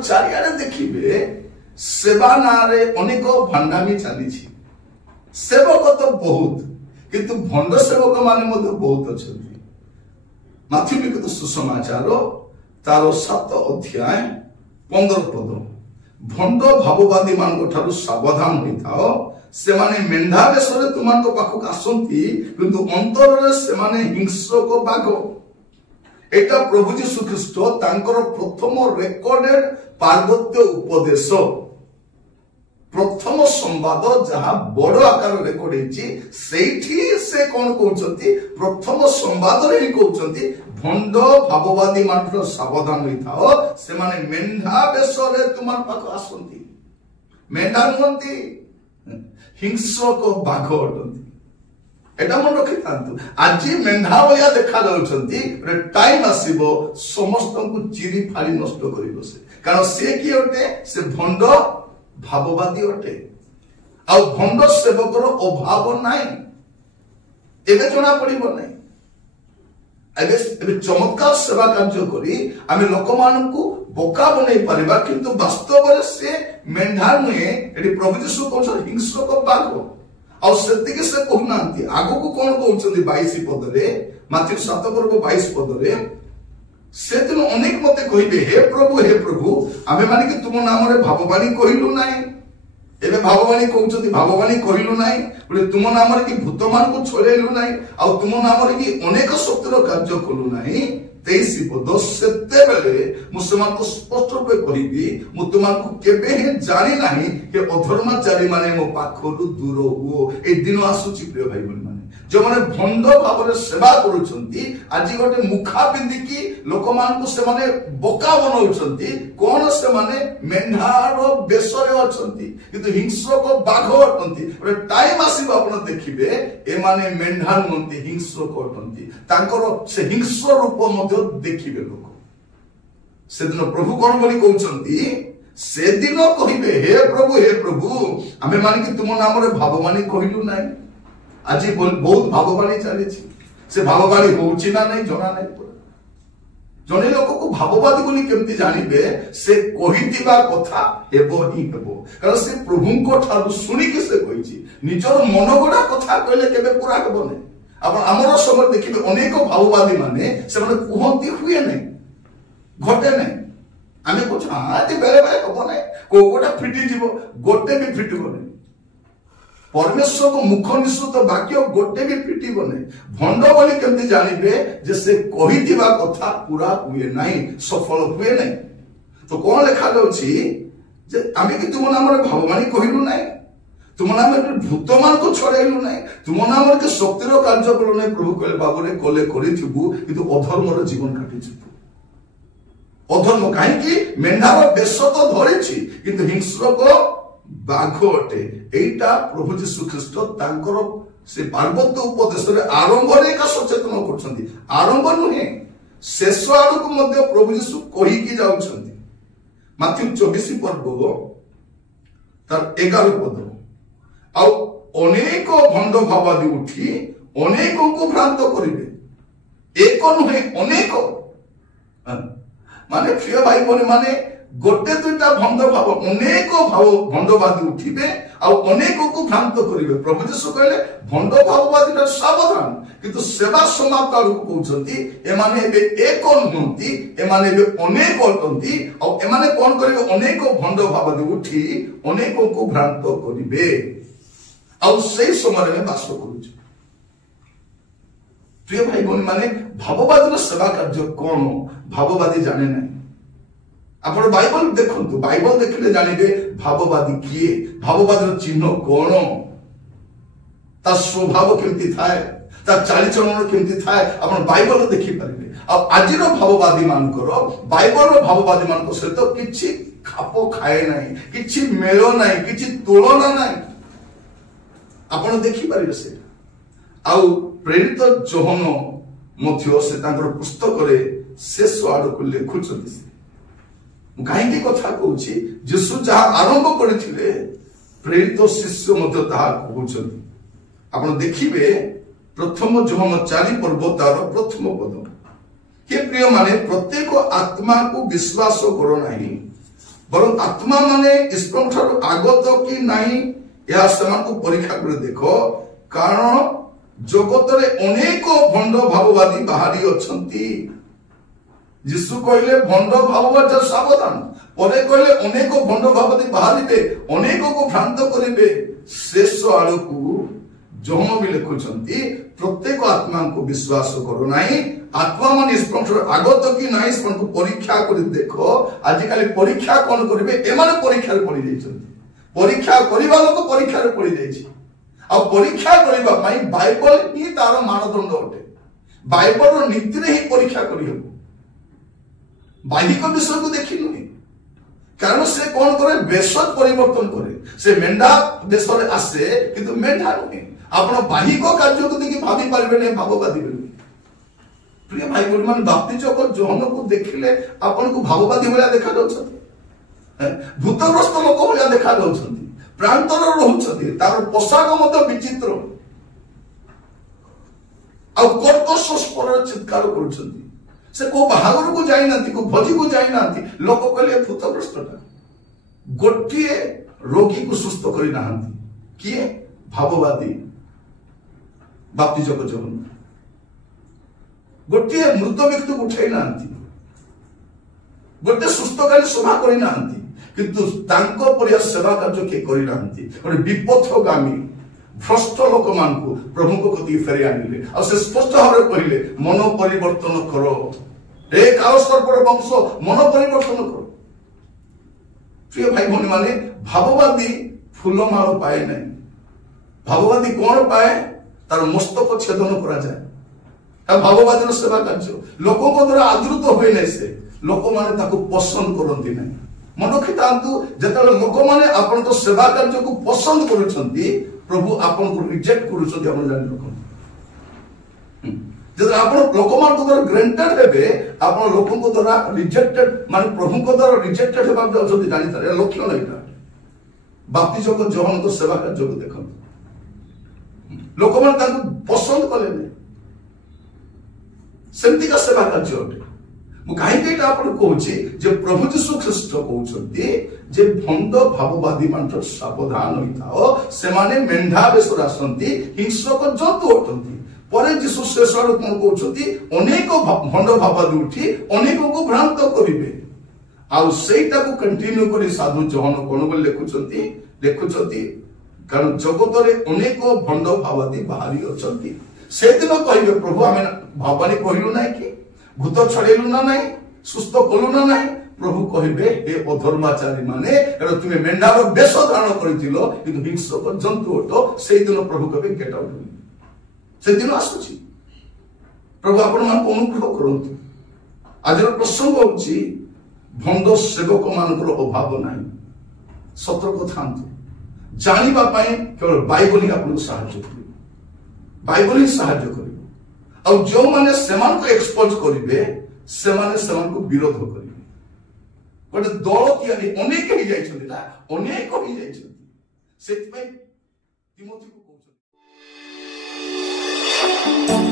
चारिआडे देखिए सेवा नारे अनेक भांडामी चली सेवक तो बहुत किंतु भंड सेवक माने बहुत अच्छा माथ्यू लिखित सुसमाचार तार 7 अध्याय 15 पद भंड भाववादी मान सावधान होता से माने मेंढा बेशरे तुम पाखक आसती किंतु अंतर से माने हिंसक बाघ एटा प्रभु जीशु ख्रीस्ट तांकर प्रथम रेकर्डेड पार्वत्य उपदेश प्रथम संवाद जहाँ बड़ आकार रेकर्ड से कौन कहते प्रथम संवाद कहते भंड भाववादी मान सावधान होता से माने मेंढा बेशरे तुम पाख आसती मेंढा नुहति हिंसक बाघ अटंती एटा मन रखि थांतु आज मेंढा भलिया देखा जाउछंती टाइम आसीबो समस्त को चिरी फाड़ी नष्ट करिवो से कारण से की अटे से भंड भाववादी अटे आ भंड सेवकर अभाव नाही एबे जना पड़िबो नाही एबे चमत्कार सेवा कार्य करी आमे लोक मानकु बोका बनै परिबा किंतु वास्तव रे से मेंढा नुहे एटी प्रभु यीशु कहउछ हिंसक बाघ और सेतिके से कहउनांती आगो को कोन कहउछंती 22 पद रे माथ्यू 7 पर्व 22 पद रे से दिन अनेक मते कहिबे हे प्रभु आमे माने कि तुम नाम रे भाववाणी कहिलु नाही एबे भाववाणी कहउछंती भाववाणी कहिलु नाही बोले तुम नाम रे कि भूत मान को छोड़ेलु नाही आ तुम नाम रे कि अनेक शक्तिर कार्य कलु नाही 23 पद सेते बेले मुसलमान को स्पष्ट रूपे कहिबी मु तुमको केबे हे जानि नाही कि अधर्माचारी माने मो पाखरु दूर हो ए दिन आसुची प्रिय भाई बहन माने जो माने भंड भाव रे सेवा करूछंती आज गोटे मुखा बिंदी की लोक मान को से माने बोका बनाउछंती कोन से माने मेंढारो बेसरे अछंती किंतु हिंसक बाघ अटंती रे टाइम आसीबो आपण देखिबे ए माने मेंढा नंती हिंसक अटंती तांकर से हिंस रूप मध्य देखिबे लोक से दिन प्रभु कोन बोली कहउछंती से दिन कहिबे हे प्रभु आमे माने कि तुम नाम रे भाववाणी कहिलु नाही आज बहुत भाववाणी चली से भाववाणी होउची ना नहीं जना नहीं जने लोक को भाववादी बोली केमती जानिबे से कहितिबा कथा हेबो ही हेबो कारण से प्रभु को ठारु सुनी के से कहिची निजर मनगोडा कथा कहले केबे पूरा हेबो नै आपण हमरो समय देखिबे अनेक भाववादी माने से माने कुहंती हुए नै घटे नै आमे कुछ आज बेले बेले कबो नै कोकोटा फिटी जीवो गोटे भी फिटिबो नै परमेश्वर को मुख निश्चित वाक्य गोटे भी फिटिबो नै भंड बोली केमती जानिबे जे से कहितिबा कथा पूरा हुए नाही सफल हुए नाही तो कोन लेखा जाउची जे आमे कि तुम नाम रे भाववाणी कहिलु नाही तुम नाम रे भूत मान को छोड़ेलु नाही तुम नाम रे शक्तिर कार्य करू नाही प्रभु कहले बाबू रे कोले करिथिबु किंतु अधर्म रो जीवन काटिछु अधर्म काहे कि मेंढार बेश तो धरिछि किंतु हिंसक बाघ अटे एटा प्रभु जीशु ख्रीस्ट तांकर से पार्वत्य उपदेश रे आरंभ रे का सचेतन करछंती आरंभ नुहे शेष आड़ को मध्य प्रभु जीशु कहि कि जाउछंती माथ्यू 24 पर्व तार 11 पद आ अनेक भंड भाववादी उठी अनेक को भ्रांत करिवे एक नुहे अनेक माने प्रिय भाई बहन माने गोटे दुईटा भंड भाव अनेक भाव भंडवादी उठिबे आ अनेक को भ्रांत करिवे प्रभु यीशु कहले भंड भाववादी सावधान किंतु सेवा समाप्त आड़ को कहउछंती ए माने एबे एक नुहंती ए माने एबे अनेक अटंती आ ए माने कोन करिवे अनेक भंड भाववादी उठी अनेक को भ्रांत करिवे आ सेही समय में वास करूछ प्रिय भाई बहन माने भाववादी सेवा कार्य कोन भाववादी जाने नहीं आपण बाइबल देखंतु बाइबल देखले जानिबे भाववादी किए भाववादी चिन्ह कोन ता स्वभाव केमती थाए ता चालीचलन केमती थाए आपण बाइबल देखि परिबे आ आजिरो भाववादी मानकर बाइबल भाववादी मानक सहित किछि खापो खाए नाही किछि मेलो नाही किछि तुलना नाही आपण देखि परिबे से आ प्रेरित जोहन मध्य से तांकर पुस्तक रे शेष आड़ को लिखुछंती कहीं कथा कहूँ जीशु जहाँ आरंभ करते प्रेरित शिष्य आप देखिए प्रथम जोहन 4 पर्व तार प्रथम पद हे प्रिय माने प्रत्येक आत्मा को विश्वास करो नहीं बरं आत्मा माने ईश्वर ठारू आगत कि नहीं यह सेमानकु परीक्षा कर देखो कारण जगत रे अनेक भंड भाववादी बाहरी अछंती यीशु कहले भंड भाववादी सावधान परे कहले अनेक भंड भाववादी बाहरिबे अनेक को भ्रांत करिवे शेष आलोकु जहन भी लिखुचंती प्रत्येक आत्मा को विश्वास करो नहीं आत्मा मान ईश्वर आगत कि नहीं ईश्वर को परीक्षा कर देखो आजिकल परीक्षा कौन करेंगे एमाने परीक्षा पड़ी जाइछंती परीक्षा करबा लोक परीक्षा पड़ी जाइछि आ परीक्षा करबा पई बाइबल ही तार मानदंड अटे बाइबल रो नीति रे ही परीक्षा करियो बाहिक विषय को देखिलुनी कारण से कौन करे वेश परिवर्तन करे से मेंढा देश रे आसे किंतु मेंढा नहीं आपण बाहिक कार्य को देखि भाबी पारबे नै भाववादी बोली प्रिय भाई बोल मान बाप्तिजक जोहन को देखिले आपण को भाववादी भलिया देखा जाउछथि भूतग्रस्त लोक भलिया देखा जाउछथि प्रांतर रहउछथि तार पोशाक मत विचित्र आ कर्कश स्वर चित्कार करूछथि से को बाहागर को जाई नांती को भोजी को जाई नांती लोक कहले भूतग्रस्तटा गोटिए रोगी को सुस्थ करि नांती किए भाववादी बाप्तिजक जोहन गोटे मृत व्यक्ति को उठाई नांती गोटे सुस्थकारी सभा करि नांती किंतु तांको परिया सेवा कार्य के करि नांती गोटे विपथगामी भ्रष्ट लोक मान को प्रभु को कति फेरि आनिले आ से स्पष्ट भाବରେ कहिले मन परिवर्तन करो ए काल सर्पर वंश मन परिवर्तन करो प्रिय भाई भौणी माने भाववादी फूलमाल पाए नहीं भाववादी कौन पाए तार मस्तक छेदन करा जाए भाववादी सेवा कार्य लोक द्वारा आदृत हुए नहीं से लोक माने ताको पसंद करती नहीं मन रखिथांतु जेतेबेले लोक माने आपण तो सेवा कार्य को पसंद करूछंती प्रभु आपण को रिजेक्ट करूछंती आपण जानि रखन जब आपण लोक मान को द्वारा ग्रांटेड हेबे आपण लोक को द्वारा रिजेक्टेड माने प्रभु को द्वारा रिजेक्टेड हेबा जल्दी जानि तारे लक्षण एटा बाप्तिजक जोहन तो सेवा कार्य को देखन लोक मान ताको पसंद कले नहीं सेमती का सेवा कार्य अटे मु कहीं आपण कहूची जे प्रभु यीशु ख्रीष्ट कहउछंती जे भंड भाववादी मानठ सावधान होइताओ से माने मेंढा बेसर आसंती हिंसक जंतु अटंती परे यीशु शेषर कोन कहउछंती अनेक भंड भाववादी उठी अनेक को भ्रांत करिवे आ सेटा को कंटिन्यू करी साधु जोहन कोन बोल लेखुछंती कारण जगत रे अनेक भंड भाववादी बाहरी अछंती से दिन कहिबे प्रभु आमे भाववादी कहिलु नाही कि भूत छड़ेलु ना नहीं सुस्थ कलु ना नहीं प्रभु कहिबे हे अधर्माचारी माने एरो तुमे मेंढार बेश धारण करितिलो किंतु हिंसक जंतु अटो से दिन प्रभु कबे गेट आउट से दिन आसुची प्रभु आपण मान को अनुग्रह करंतु आजर प्रसंग होची भंड सेवक मानकर अभाव नाही सतर्क थांतु जानिबा पई केवल बाइबल ही आपन सहायता करियो बाइबल ही सहायता करियो और जो माने सेमान को एक्सपोज करिवे सेमाने सेमान को विरोध करिवे गोटे दल तियारी अनेक ही जाइछन्ति ना अनेक ही जाइछन्ति सेति में तिमोथी को कहउछन्ति